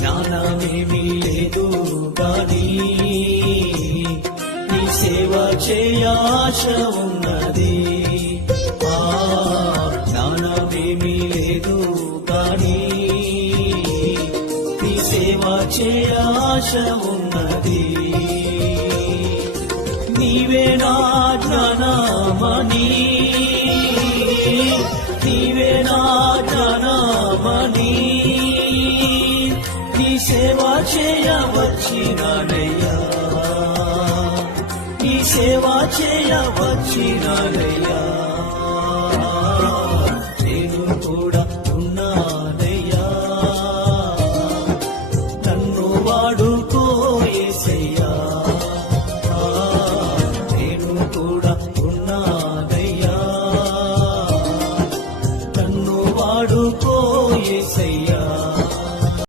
జ్ఞానమేమీ లేదు గాని నీ సేవ చేయాశ ఉన్నది. జ్ఞానమేమీ లేదు గాని నీ సేవ చేయాశ ఉన్నది. నీవే నా జ్ఞానమణి, నీవే నా జ్ఞానమణి, నీ సేవ చేయవచ్చినానయ్యా, నీ సేవ చేయవచ్చినానయ్యా.